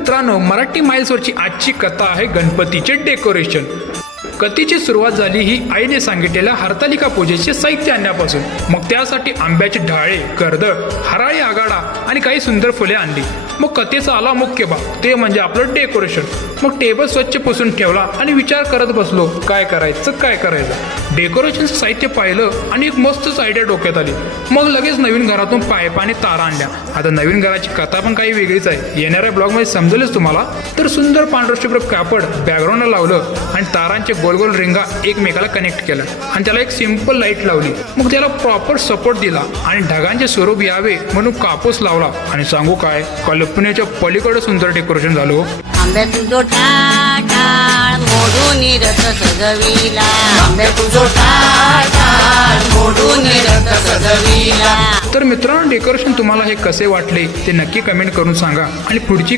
मित्रांनो, मराठी माईल्सवरची आजची कथा आहे गणपतीचे डेकोरेशन. कथेची सुरुवात झाली ही आईने सांगितलेल्या हरतालिका पूजेचे साहित्य आणण्यापासून. मग त्यासाठी आंब्याची ढाळे, कर्द, हराळी आगाडा आणि काही सुंदर फुले आणली. मग कथेचा आला मुख्य भाग, ते म्हणजे आपलं डेकोरेशन. मग टेबल स्वच्छ पुसून ठेवला आणि विचार करत बसलो, काय करायचं. डेकोरेशनचं साहित्य पाहिलं आणि एक मस्तच आयडिया डोक्यात आली. मग लगेच नवीन घरातून पाईप आणि तारा आणल्या. आता नवीन घराची कथा पण काही वेगळीच आहे, येणाऱ्या ब्लॉगमध्ये समजेलच तुम्हाला. तर सुंदर पांढरशुभ्र कापड बॅकग्राऊंडला लावलं आणि तारांचे गोल गोल रिंगा एकमेकाला कनेक्ट केला आणि त्याला एक सिंपल लाईट लावली. मग त्याला प्रॉपर सपोर्ट दिला आणि ढगांचे स्वरूप यावे म्हणून कापूस लावला. आणि सांगू काय, कल्पनेच्या पलीकडे सुंदर डेकोरेशन झालं. आंब्या तुझो टाळ मोडून रथ सजविला, आंब्या तुझो टाळ मोडून रथ सजविला. तर मित्रांनो, डेकोरेशन तुम्हाला हे कसे वाटले ते नक्की कमेंट करून सांगा आणि पुढची